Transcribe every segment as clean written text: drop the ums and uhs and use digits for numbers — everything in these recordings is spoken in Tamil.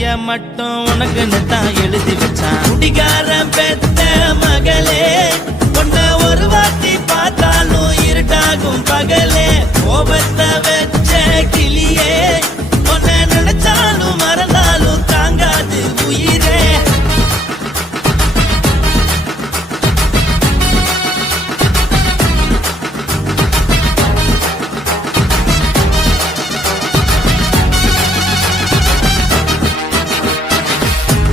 வார்த்தைய மட்டும் உனக்குன்னு தான் எழுதி வச்சான். குடிகாரன் பெத்த மகளே, உன்னை ஒரு வாட்டி பார்த்தாலும் இருட்டாகும் பகலே. கோபத்தை வச்ச கிளியே, உன்னை நினைச்சாலும் மறந்தாலும் தாங்காது உயிரே.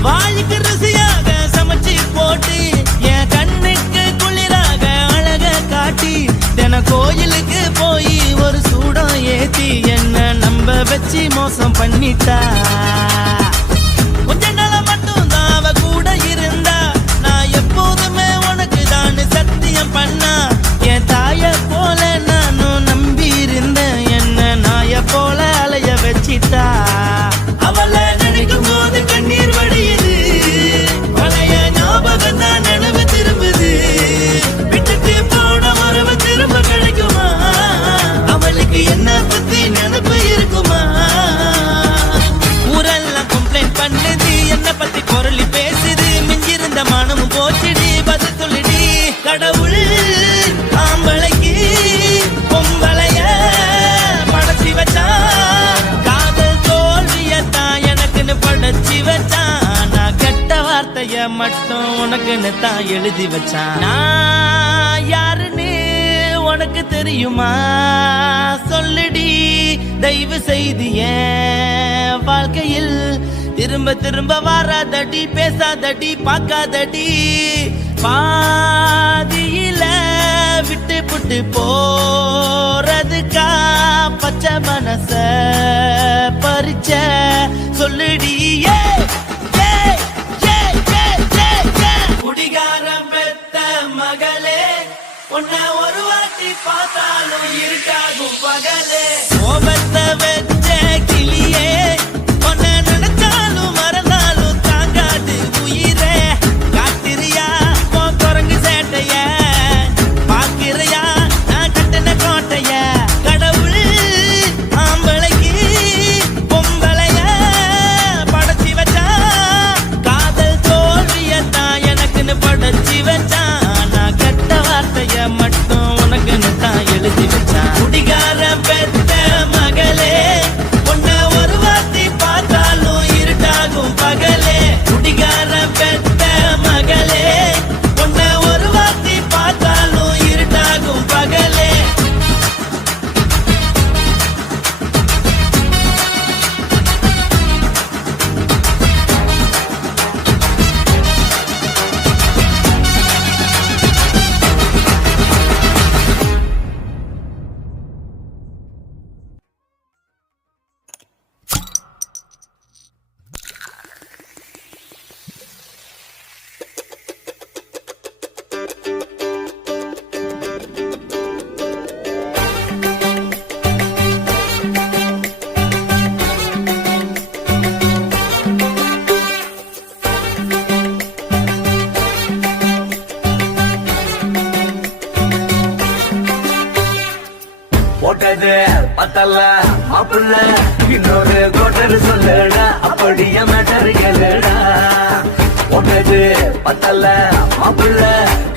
வாய்க்கு ருசியாக சமைச்சு போட்டு என் கண்ணுக்கு குளிராக அழக காட்டி, தின கோயிலுக்கு போய் ஒரு சூடம் ஏத்தி என்ன நம்ப வச்சு மோசம் பண்ணிட்டா. கொஞ்ச நாள மட்டும் தான் அவ கூட இருந்தா, நான் எப்போதுமே உனக்கு தான் சத்தியம் பண்ணா. என் தாய போல நானும் நம்பி இருந்தேன், என்ன நாய போல அலைய வச்சிட்டா. அவளை நினைக்கும் போது கண்ணீர் வடியுது, பழைய ஞாபகம் தான் நினைவு திரும்புது. விட்டுட்டு போன உறவு திரும்ப கிடைக்குமா? அவளுக்கு என்ன பத்தி நினைப்பு இருக்குமா? ஊரெல்லாம் கம்ப்ளைண்ட் பண்ணுது, என்ன பத்தி பொருளி பேசுது. மிஞ்சிருந்த மனமும் போச்சுடி, பதில் சொல்லுடி. கடவுள் ஆம்பளைக்கு பொம்பளைய படைச்சி வச்சான், காதல் தோல்வியத்தான் எனக்குன்னு படைச்சி வச்சான். நான் கெட்ட வார்த்தைய மட்டும் உனக்குன்னு தான் எழுதி வச்சான். நான் யாருன்னு உனக்கு தெரியுமா? சொல்லுடி தயவு செய்து என் வாழ்க்கையில் திரும்ப திரும்ப வராதடி, பேசாதடி, பார்க்காதடி. பாதியில விட்டு புட்டு போறதுக்கா பச்சை மனச பறிச்ச சொல்லுடி. குடிகாரம் பெத்த மகளே, உன்னை ஒரு வாட்டி பார்த்தாலும் இருக்காகும் பகலே. கோபத்தை வச்ச கிளியே, உன்னை நினைச்சாலும் மறந்தாலும் தாங்காது உயிரே. காட்டுறியா உன் குரங்கு சேட்டைய, பாக்குறியா நான் கட்டின கோட்டைய. கடவுள் ஆம்பளைக்கு பொம்பளைய படைச்சி வச்சா, காதல் தோல்வியத்தான் எனக்குன்னு படைச்சி வச்சான். நான் கெட்ட வார்த்தைய மட்டும் உனக்குன்னு தான் எழுதி வச்சான். குடிகாரன் பெத்த மகளே, உன்னை ஒரு வாட்டி பார்த்தாலும் இருட்டாகும் பகலே. குடிகாரன் பெத்த மகளே, உன்னை ஒரு வாட்டி பார்த்தாலும் இருட்டாகும் பகலே. போட்டது பத்தல்ல மாப்பிள்ள, இன்னொரு கோட்டர் சொல்லுடா, அப்படியே மேட்டர் கேளுடா. போட்டது பத்தல்ல மாப்பிள்ள,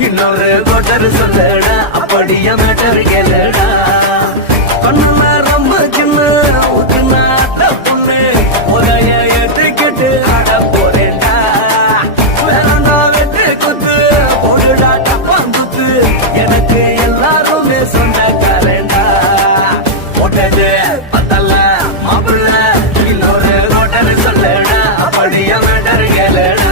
இன்னொரு கோட்டர் சொல்லுடா, அப்படியே மேட்டர் கேளுடா. கண்ணுல ரொம்ப சின்ன ஊத்துனா பொண்ணு, உரைய ஏற்றுக்கிட்டு ஆட போறேன்டா. வேறண்டா வெட்டு குத்து போடுடா டப்பாங்குத்து, எனக்கு எல்லாருமே சொந்தக்காரேண்டா. போட்டது பத்தல்ல மாப்பிள்ள, இன்னொரு ரோட்டர் சொல்லுடா, அப்படியே மேட்டர் கேளுடா.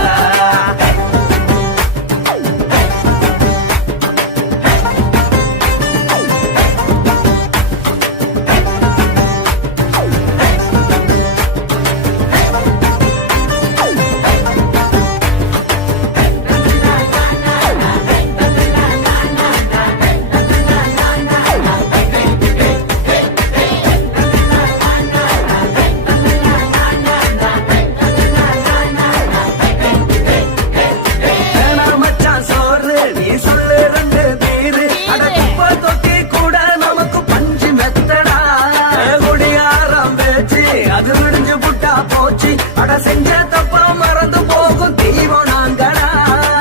செஞ்ச தப்பா மறந்து போகும் தெய்வம் நாங்களா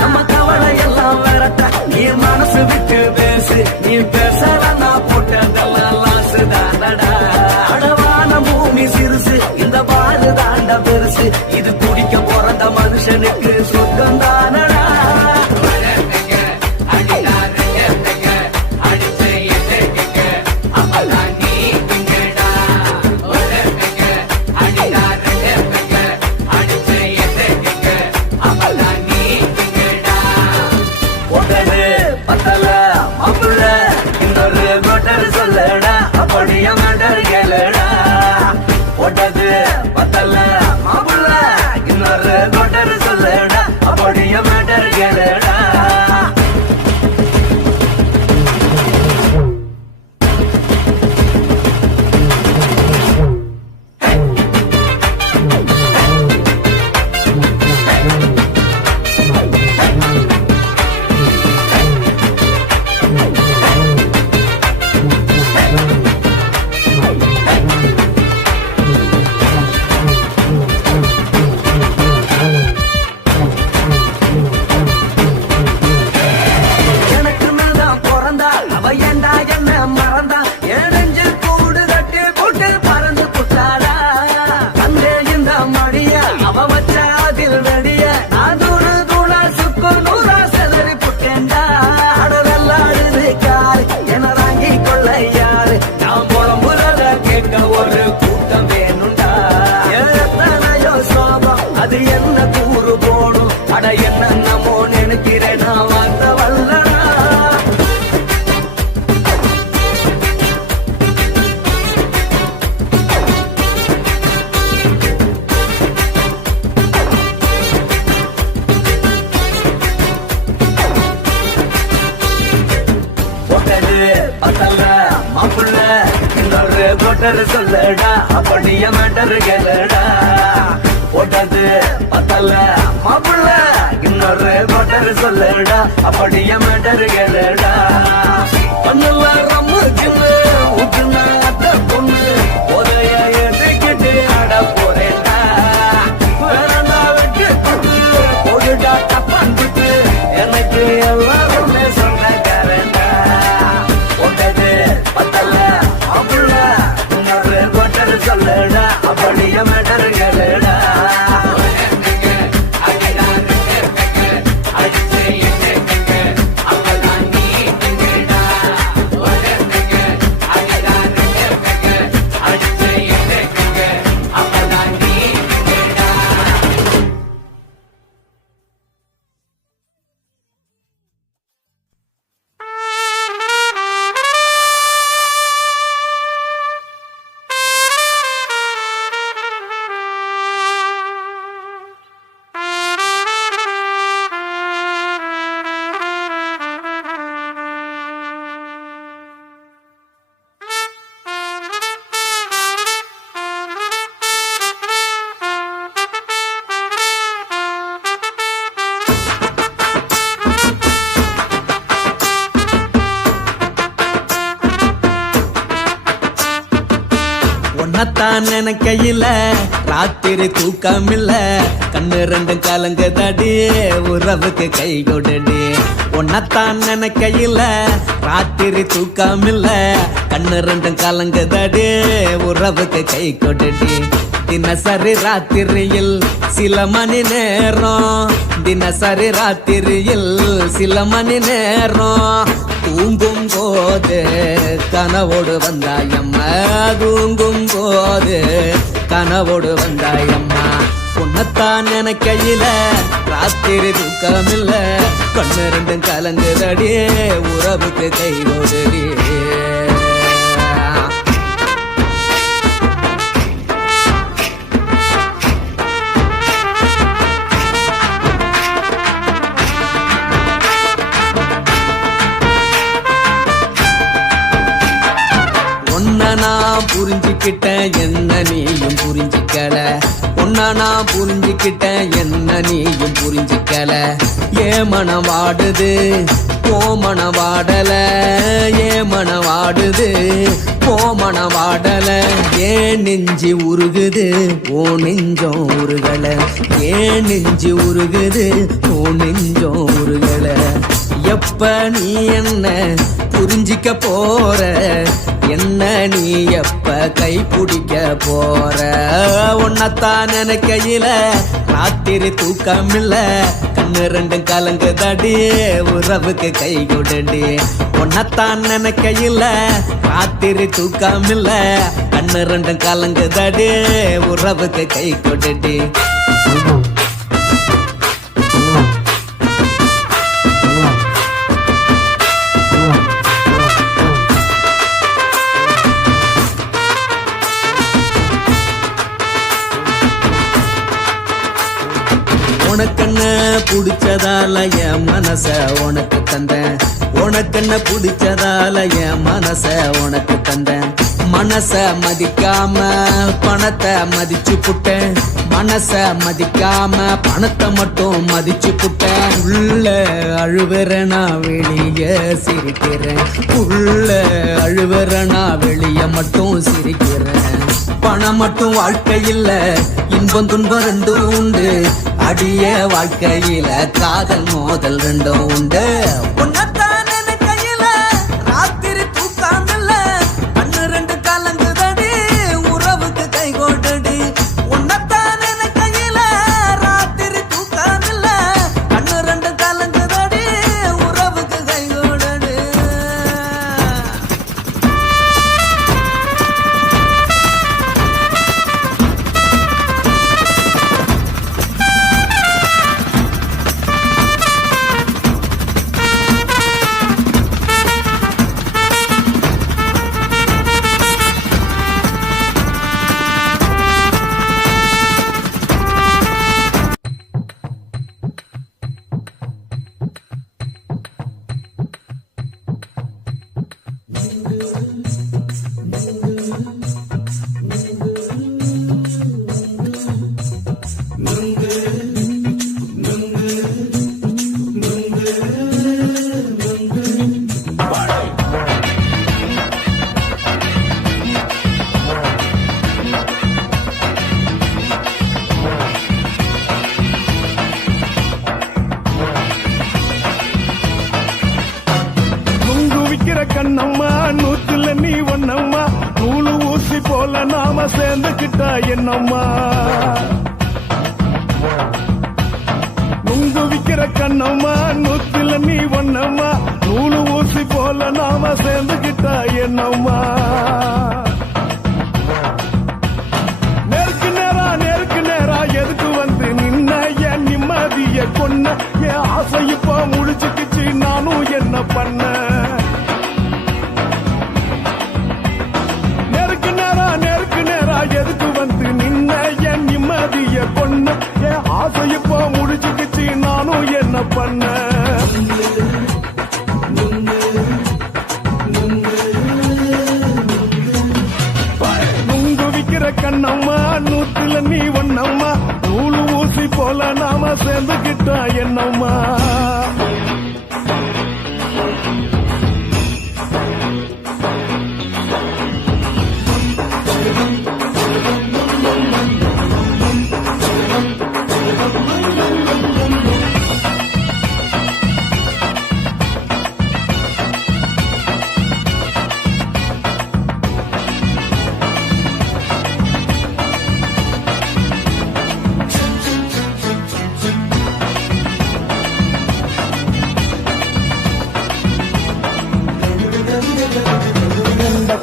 நம்ம கவலை எல்லாம் விரட்ட நீ மனசு விட்டு பேசு நீ பேசலாம் நான் போட்டதெல்லாம் லாசு தானடா அடவான பூமி சிறுசு இந்த பாரு தாண்ட பெருசு இது குடிக்க பிறந்த மனுஷனுக்கு சொர்க்கம் தானடா சொல்லடா அப்படியே மேட்டர் கேளுடா ஒட்டது பத்தல மாப்புள்ள இன்னொரு கொட்டர் சொல்லடா அப்படியே மேட்டர் கேளுடா அது என்ன கூறு போடும் அட என்னமோ நினைக்கிறேன் நான் வார்த்த வல்லனா ஒட்டது பத்தல்ல மாப்புள்ள இன்னொரு கொட்டர் சொல்லடா அப்படியே மேட்டர் கேளுடா ஒட்டது பத்தல்ல மாப்புள்ள இன்னொரு கொட்டர் சொல்லடா அப்படியே மேட்டர் கேளுடா ஒன்னுல ரம்மு சின்ன ஊட்டுனா அத்த பொண்ணு உதய ஏற்றிக்கிட்டு ஆட போறேன்டா வேறா வெட்டு கொட்டு போடுடா தப்பான் விட்டு எனக்கு எல்லாருமே சொன்னக்காரண்டா ஒட்டது பத்தல்ல மாப்புள்ள இன்னொரு கொட்டர் சொல்லடா அப்படியே மேட்டர் கேளுடா உன்னத்தான் நினைக்கையில ராத்திரி தூக்கமில்ல கண்ணு ரெண்டும் கலங்குதடி உறவுக்கு கை கொடுடி உன்னத்தான் நினைக்கையில ராத்திரி தூக்கமில்ல கண்ணு ரெண்டும் கலங்குதடி உறவுக்கு கை கொடுடி தினசரி ராத்திரியில் சில மணி நேரம் தினசரி ராத்திரியில் சில மணி நேரம் தூங்கும் போது கனவோடு வந்தாயம்மா தூங்கும் போது கனவோடு வந்தாயம்மா உன்னத்தான் நினைக்கையில ராத்திரி தூக்கமில்ல கண்ணு ரெண்டும் கலங்குதடி உறவுக்கு கை கொடுடி புரிஞ்சுக்கிட்ட என்ன நீயும் புரிஞ்சுக்கல உன்ன உன்னை நான் புரிஞ்சுக்கிட்டேன், என்ன நீயும் புரிஞ்சுக்கல. ஏ மனம் வாடுது போ மனம் வாடல, ஏ மனம் வாடுது போ மனம் வாடல. ஏன் நெஞ்சு உருகுது ஓ நெஞ்சம் உருகல, ஏன் நெஞ்சு உருகுது ஓ நெஞ்சம் உருகல. எப்ப நீ என்ன புரிஞ்சிக்க போற, என்ன நீ எப்ப கை பிடிக்க போற. உன்னத்தான் நினைக்கையில ராத்திரி தூக்கம் இல்ல, கண்ணு ரெண்டும் கலங்குதடி உறவுக்கு கை கொடுடி. உன்னத்தான் நினைக்கையில ராத்திரி தூக்கம் இல்ல, கண்ணு ரெண்டும் கலங்குதடி உறவுக்கு கை கொடுடி. உனக்கென்ன பிடிச்சதால என் மனச உனக்கு தந்தேன், உனக்கென்ன பிடிச்சதால என் மனச உனக்கு தந்தேன். மனச மதிக்காம பணத்தை மதிச்சு புட்டேன், மனச மதிக்காம பணத்தை மட்டும் மதிச்சு புட்டேன். உள்ள அழுவுற நான் வெளிய சிரிக்கிறேன், உள்ள அழுவுற நான் வெளிய மட்டும் சிரிக்கிறேன். பணம் மட்டும் வாழ்க்கையில் இன்பம் துன்பம் ரெண்டும் உண்டு, அடிய வாழ்க்கையில காதல் மோதல் ரெண்டும் உண்டு. உன்னத்தான் நினைக்கையில ராத்திரி தூக்கம் இல்ல, கண்ணு ரெண்டு கலங்குதடி உறவுக்கு கை கோட்டடி. உன்னத்தான் நினைக்கையில ராத்திரி தூக்கம் இல்ல, கண்ணு ரெண்டு கலங்குதடி உறவுக்கு கை கோட்டடி. கண்ணம்மா நூத்துல நீ ஒன்னம்மா, நூலு ஊசி போல நாம சேர்ந்துக்கிட்டா என்னம்மா. நுங்கு விக்கிற கண்ணம்மா நூத்துல நீ ஒன்னம்மா, நூலு ஊசி போல நாம சேர்ந்துக்கிட்டா என்னம்மா. நேருக்கு நேரா எதுக்கு வந்து நின்ன, என் நிம்மதிய கொன்ன, என் ஆசை இப்ப முடிச்சுக்கிச்சு நானும் என்ன பண்ண. எதுக்கு வந்து நின்ன, என் நிம்மதிய கொன்ன, என் ஆசை இப்போ முடிச்சுக்கிச்சு நானும் என்ன பண்ண. நுங்கு விக்கிற கண்ணம்மா நூத்துல நீ ஒன்னம்மா, நூலு ஊசி போல நாம சேர்ந்துக்கிட்டா என்னம்மா.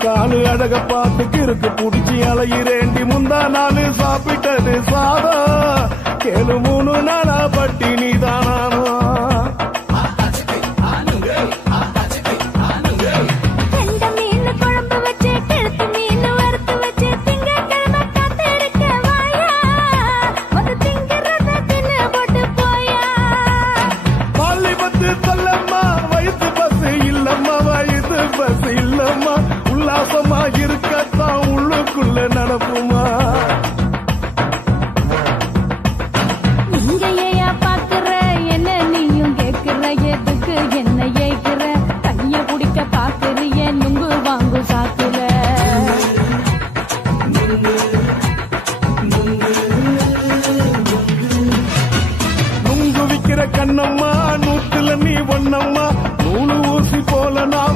காலு அழக பார்த்து கிறுக்கு புடிச்சு அலையிறேண்டி, முந்தா நாலு சாப்பிட்டது சாதம் கேளு 3 நாளா பட்டினி தானானோ. வயிற்று பசு இல்லம்மா, வயிற்று பசு இல்லம்மா, உல்லாசமா இருக்கத்தான் உள்ளுக்குள்ள நடப்புமா.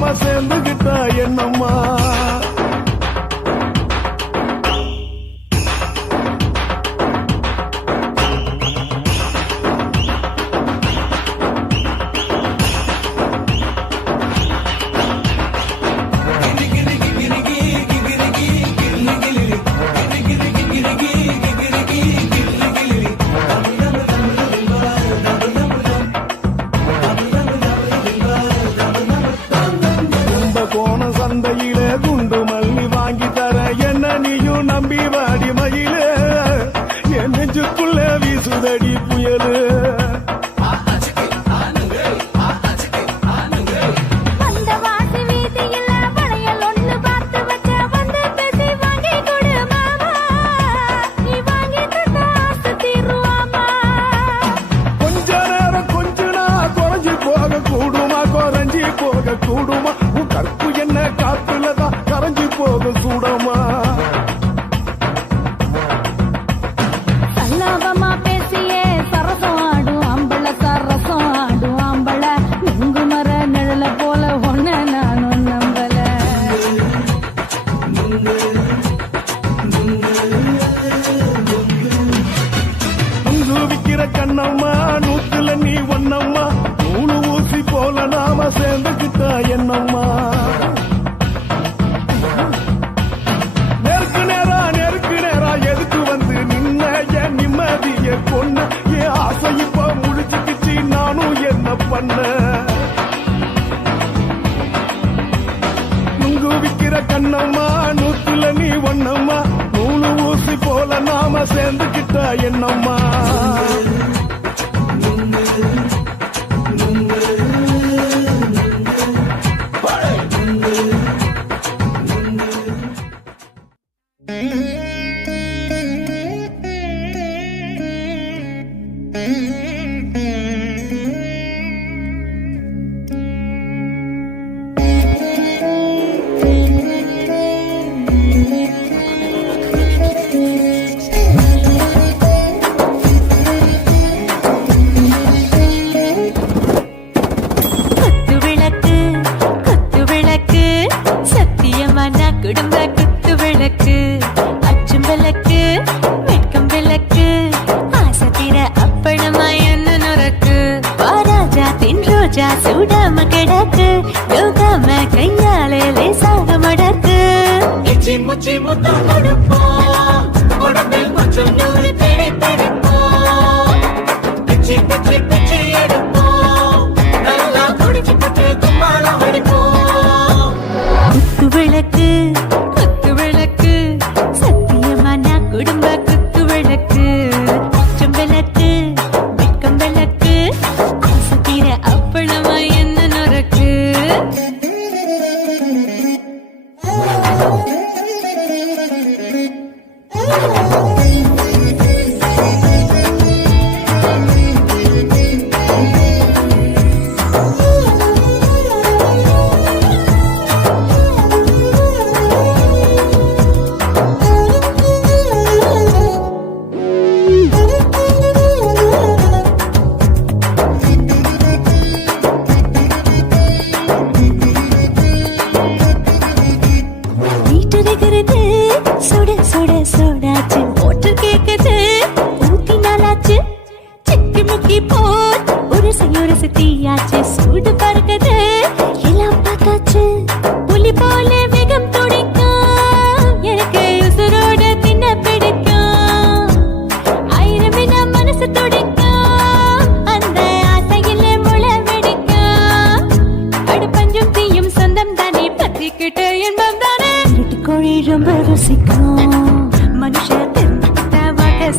நாம சேர்ந்துகிட்டா என்னம்மா கோண சந்தையிலே குண்டு மல்லி வாங்கி தர என்ன நீயும் நம்பி வாடி மயிலே என் நெஞ்சுக்குள்ள வீசுதடி புயலு கொஞ்ச நேரம் கொஞ்ச நாள் குறைஞ்சி போக கூடுமா குறைஞ்சி போக கூடுமா உன் கற்பு என்ன காத்துலதான் கரைஞ்சி போக சூடமா சல்லாபமா பேசியே சரசம் ஆடும் அம்பள சரசம் ஆடும் அம்பள நுங்கு மர நிழல போல ஒன்ன நானும் நம்பல நுங்கு விக்கிற கண்ணம்மா நூத்துல நீ ஒன்னம்மா நூலு ஊசி போல நாம சேர்ந்துகிட்டா என்னம்மா நெருக்கு நேரா எதுக்கு வந்து நின்ன என் நிம்மதிய கொன்ன என் ஆசை இப்ப முடிச்சுக்கிச்சு நானும் என்ன பண்ண நுங்கு விக்கிற கண்ணம்மா நூத்துல நீ ஒன்னம்மா நூலு ஊசி போல நாம சேர்ந்துகிட்டா என்னம்மா குடும்ப குத்து விளக்கு அச்சும் விளக்கு வெட்கம் விளக்கு ஆசத்திர அப்பளமா என்ன நுறக்கு வாராஜா தின் ரோஜா சூடாம கிடக்கு யோகாம கையாலே லேசாக மடக்கு இச்சி முச்சி முத்தம் கொடுப்போம் உடம்பில் கொஞ்சம் நூறு தேடி பிடிப்போம் பிச்சி பிச்சி பிச்சி எடுப்போம் நல்லா குடிச்சு பிச்சு கும்மாளம் அடிப்போம் குத்து விளக்கு குத்து விளக்கு சத்தியமான குடும்ப குத்து விளக்கு அச்சம் விளக்கு வெட்கம் விளக்கு ஆசத்திர அப்பளமா என்ன நுறக்கு வீட்டருகிறது சுட சுட சோடாச்சு ஓட்டு கேக்குது ஊத்தி நாளாச்சு சிக்கி முக்கி போட் ஒரு தீயாச்சு சூடு பறக்குது எல்லாம் பார்த்தாச்சு புலி போல வேகம் துடிக்கும் எனக்கு உசுரோட தின்ன பிடிக்கும் ஆயிரம் என மனசு துடிக்கும் அந்த ஆசையில முளை வெடிக்கும் அடுப்பஞ்சும் தீயும் சொந்தம் தானே பத்திக்கிட்டு என்பம் தானே கோழி ரொம்ப ருசிக்கும் மனுஷ தெரிஞ்சுக்கிட்ட வாக்க